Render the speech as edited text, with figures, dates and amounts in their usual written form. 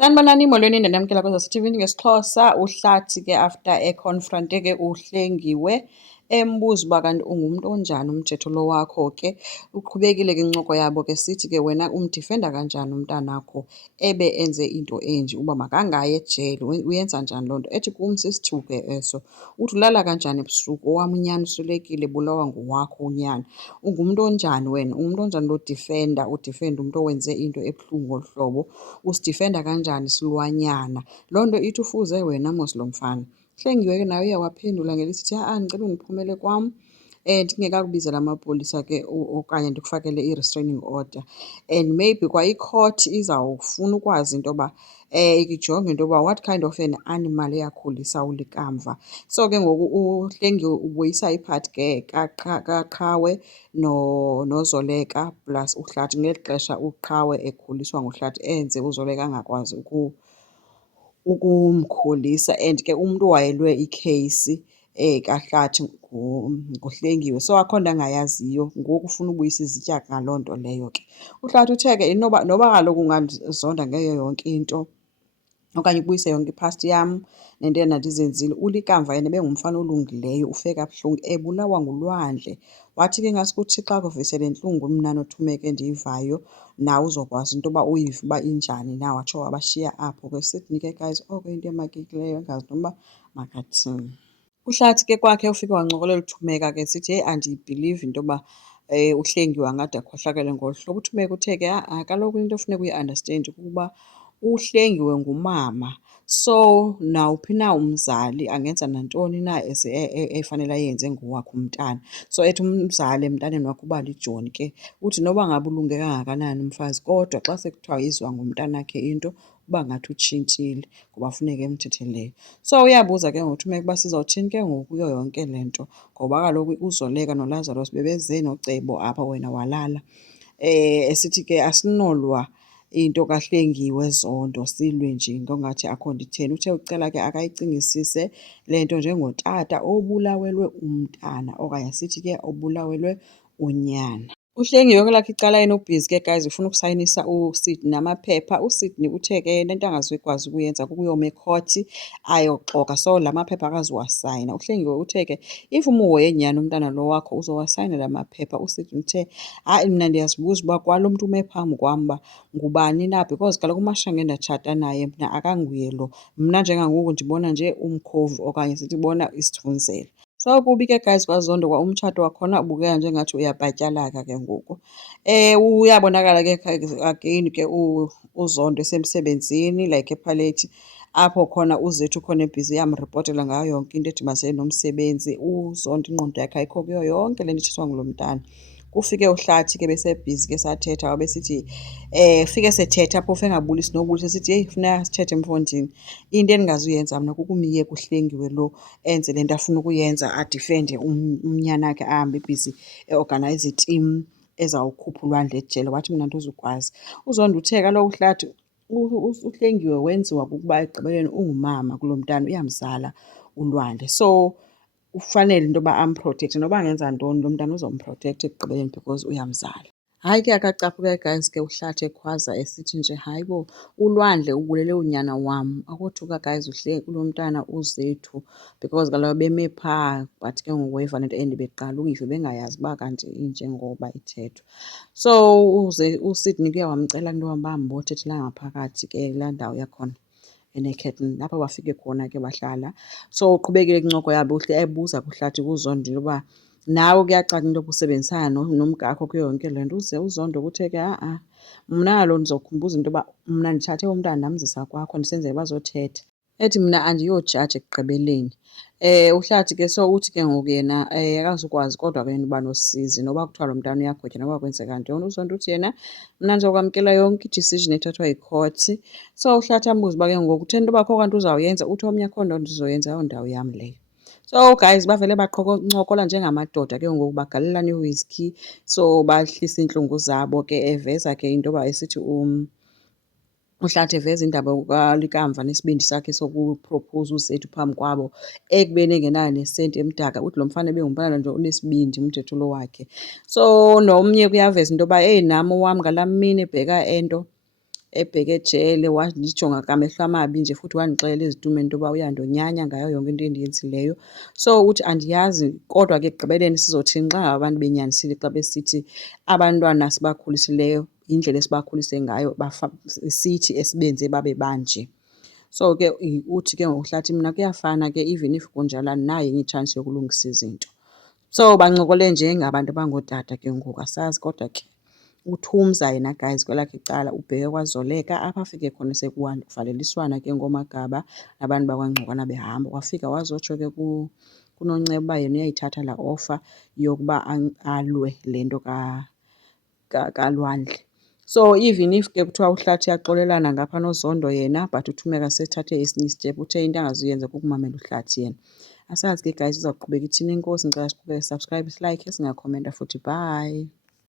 Sanibonani, molweni ndandamkela kwezoSTV ngesiXhosa. UHlathi ke after ekhonfrante ke uHlengiwe embuza uba kanti ungumntu onjani umthetho lo wakho ke. Uqhubekile ke incoko yabo ke sithi ke wena umdifenda kanjani umntanakho ebe enze into enje uba makangayi ejele, uyenza njani loo nto. Ethi kum sisithu ke eso, uthi ulala kanjani ebusuku, owam unyana uswelekile ebulawa nguwakho unyana. Ungumntu onjani wena? Ungumntu onjani lo difenda, udifenda umntu owenze into ebuhlungu ngolu hlobo? Usidifenda kanjani isilwanyana? Loo nto ithi ufuze wena mos lo mfana. Uhlengiwe ke naye uye waphendula ngelisithi ndicela undiphumele kwam ndingekakubizela amapolisa ke okanye ndikufakele i-restraining order. And maybe kwa ikhothi izawufuna ukwazi into yoba ijonge into yoba what kind of an animal eyakhulisa ulikamva. So ke ngoku uHlengiwe ubuyisa iphathi ke kaQhawe noZoleka plus uHlathi ngeli xesha uQhawe ekhuliswa nguHlathi enze uZoleka angakwazi ukumkhulisa. And ke umntu wayelwe ikheyisi kaHlathi nguHlengiwe, so akho nto angayaziyo, ngoku ufuna ubuyisa izitya ngaloo nto leyo ke. UHlathi uthe ke noba kaloku ungandizonda ngayo yonke into okanye ubuyise yonke i-past yam nento endandizenzile, ulikamva yena ebengumfana olungileyo, ufe kabuhlungu ebulawa ngulwandle. Wathi ke ngaske uThixo akuvise le ntlungu mna noThumeke ndiyivayo, nawe uzokwazi into yoba uyive uba injani na. Watsho wabashiya apho ke. Sydney ke guys, oko into emakekileyo engazi noba makathini. UHlathi ke kwakhe ufike wancokolela uThumeka ke sithi heyi andiyibhilivi into yoba uHlengiwe angade akhohlakele ngolu hlobo. UThumeka uthe ke kaloku into efuneka uyi-andastende kukuba uHlengiwe ngumama, so nawuphi na umzali angenza nantoni na efanele ayenze ngowakhe umntana. So ethi umzali emntaneni wakhe uba lijoni ke. Uthi noba ngaba ulunge kangakanani umfazi kodwa xa sekuthiwa iziwa ngumntanakhe into uba ngathi utshintshile ngoba funeka emthetheleyo. So uyabuza ke ngokuThumeka uba sizawuthini ke ngoku kuyo yonke le nto ngoba kaloku uZoleka noLazarus bebeze nocebo apha wena walala. Esithi ke asinolwa into kaHlengiwe Zondo silwe nje ngongathi akho nto itheni. Uthe ucela ke akayicingisise le nto njengotata obulawelwe umntana okanye sithi ke obulawelwe unyana. UHlengiwe kwelakhe icala yena ubhizi ke guys, ufuna ukusayinisa uSydney amaphepha. USydney uthe ke le nto angazukwazi ukuyenza kukuyoma ekhothi ayoxoka, so la maphepha akazuwasayina. UHlengiwe uthe ke if umuhoye nyhani umntana lo wakho uzowasayina la maphepha. USydney uthe hayi mna ndiyazibuza uba kwalo mntu ume phambi kwam uba ngubani na, because kaloku uMashange endatshata naye mna akanguye lo. Mna njengangoku ndibona nje umkhovu okanye sithi bona isithunzela. So kubi ke guys kwaZondo kwa umtshato wakhona ubukeka njengathi uyabhatyalaka ke ngoku. Uyabonakala ke again ke uZondo esemsebenzini like ePalette apho khona uZethu khona ebhizi iyamripotela ngayo yonke into edibanise nomsebenzi. uZondo ingqondo yakhe ayikho kuyo yonke le nto ithethwa ngulo mntana. Kufike uHlathi ke besebhizi ke sathetha wabe sithi fike sethetha apho ufe engabulisi nobulisa esithi heyi funeka sithethe mfondini. Into endingazuyenza mna kukumyeka uHlengiwe lo enze le nto afuna ukuyenza, adifende unyana wakhe ahambe ibhizi eorganize itimu ezawukhupha ulwandle ejele. Wathi mna andizukwazi. UZondo uthe kaloku uHlathi uHlengiwe wenziwa kukuba ekugqibeleni ungumama kulo mntana, uyamzala ulwandle, so ufanele into yoba amprotekthe. Noba angenza ntoni lo mntana uzomprotektha ekugqibeleni because uyamzala. Hayi ke akacaphuke guys ke uHlathi ekhwaza esithi nje hayi bo ulwandle ubulele unyana wam. Akothuka guys kulo mntana uZethu because kaloku beme phaa but ke ngoku weva le nto and beqala uyiva bengayazi uba kanti injengoba ithethwa. So uSydney kuye wamcela into yoba bahambe bothethela ngaphakathi ke kulaa ndawo yakhona enekhethini apho bafike khona ke bahlala. So uqhubekile kwincoko yabo ebuza kuHlathi kuZondo into yoba nawe kuyacaca into yoba usebenzisana nomkakho kuyo yonke le nto. UZondo kuthe ke mna kaloku ndizokhumbuza into yoba mna nditshate umntana ndamzisa kwakho ndisenzela bazothetha. Ethi mna andiyojaji ekugqibeleni. UHlathi ke so uthi ke ngoku yena akazukwazi kodwa ke uba nosizi noba kuthiwa lo mntana uyagwetywa noba kwenzeka ntoni. UZondo uthi yena mna ndizokwamkela yonke i-decision ethathwa yikhothi. So uHlathi ambuza uba ke ngoku kutheni into yoba akho kanto uzawuyenza. Uthi omnye akho nto ndizoyenza, ayondawo yam leyo. So guys bavele ncokola njengamadoda ke ngoku bagalelana iwhiskey, so bahlisa iintlungu zabo ke eveza ke into yoba esithi uHlathi eveza indaba kalikamva nesibindi sakhe sokupropowuza uZethu phambi kwabo ekubeni engenayo nesenti emdaka. Uthi lo mfana ebengumfana nje unesibindi umthetho lo wakhe. So nomnye kuyaveza into yoba eyi nam owam ngalaa mini ebheka ento ebheke ejele wandijonga ngamehlo amabi nje futhi wandixelela ezitumeni into yoba uyandonyanya ngayo yonke into endiyenzileyo. So uthi andiyazi kodwa ke ekugqibeleni sizothini xa ngaba abantu benyanisile xa besithi abantwana sibakhulisileyo yindlela esibakhulise ngayo sithi esibenze babe banje. So ke uthi ke ngoku Hlathi mna kuyafana ke even if kunjalo andinayo enye itshansi yokulungisa izinto. So bancokole njengabantu abangootata ke ngoku asazi kodwa ke uThumza yena guys kwelakhe icala ubheke kwaZoleka apho afike khona sekuvaleliswana ke ngoomagaba nabantu bakwaNgcokwana behamba. Wafika wazotsho ke kuNonceba uba yena uyayithatha laa offer yokuba alwe le nto kaLwandle. So even if ke kuthiwa uHlathi uyaxolelana ngapha noZondo yena but uThumeka sethathe esinye istephu uthe into angazuyenza kukumamela uHlathi yena. Asazi ke guys izawuqhubeka ithini. Enkosi, ndicela siqhubeke subscribe, silike, singakhomenta futhi. Bye.